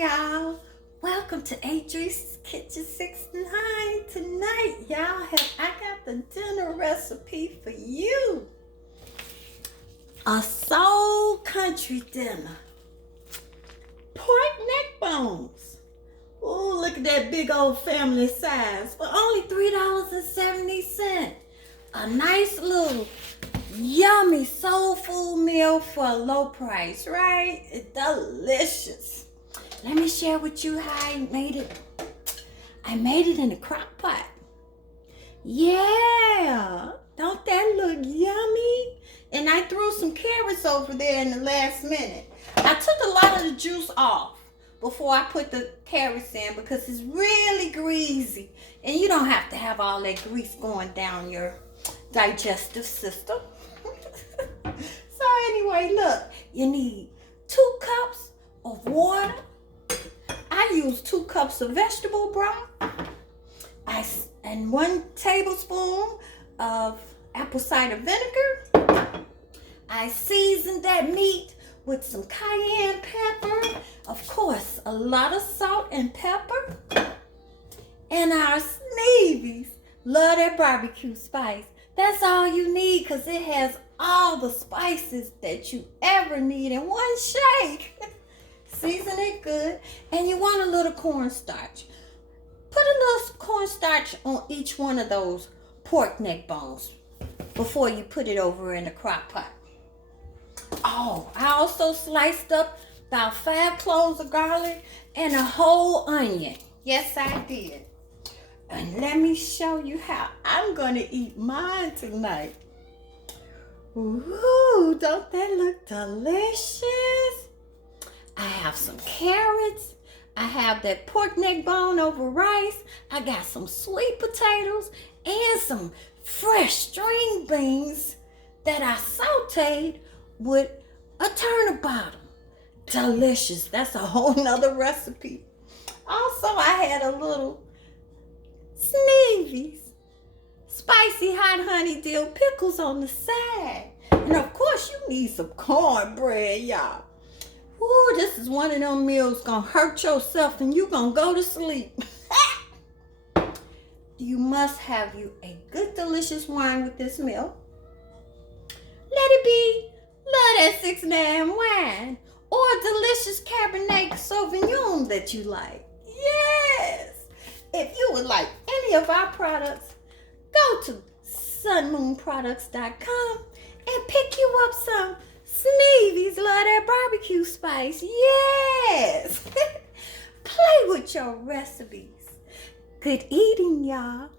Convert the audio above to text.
y'all. Welcome to Adri's Kitchen 69. Tonight, y'all, I got the dinner recipe for you. A soul country dinner. Pork neck bones. Ooh, look at that big old family size for only $3.70. A nice little yummy soul food meal for a low price, right? It's delicious. Let me share with you how I made it. I made it in a crock-pot. Yeah, don't that look yummy? And I threw some carrots over there in the last minute. I took a lot of the juice off before I put the carrots in because it's really greasy. And you don't have to have all that grease going down your digestive system. So anyway, look, you need 2 cups of water. I use 2 cups of vegetable broth and 1 tablespoon of apple cider vinegar. I seasoned that meat with some cayenne pepper, of course, a lot of salt and pepper, and our Sneevy Love That BBQ spice. That's all you need because it has all the spices that you ever need in one shake. Season it good, and you want a little cornstarch. Put a little cornstarch on each one of those pork neck bones before you put it over in the crock pot. Oh, I also sliced up about 5 cloves of garlic and a whole onion. Yes, I did. And let me show you how I'm going to eat mine tonight. Ooh, don't that look delicious? I have some carrots. I have that pork neck bone over rice. I got some sweet potatoes and some fresh string beans that I sauteed with a turnip bottom. Delicious. That's a whole nother recipe. Also, I had a little Sneevy's spicy hot honey dill pickles on the side. And of course, you need some cornbread, y'all. Ooh, this is one of them meals gonna hurt yourself and you gonna go to sleep. You must have you a good, delicious wine with this meal. Let it be Love That 69 wine or a delicious Cabernet Sauvignon that you like. Yes. If you would like any of our products, go to sunmoonproducts.com and pick you up some Sneevy's Love That BBQ spice. Yes. Play with your recipes. Good eating, y'all.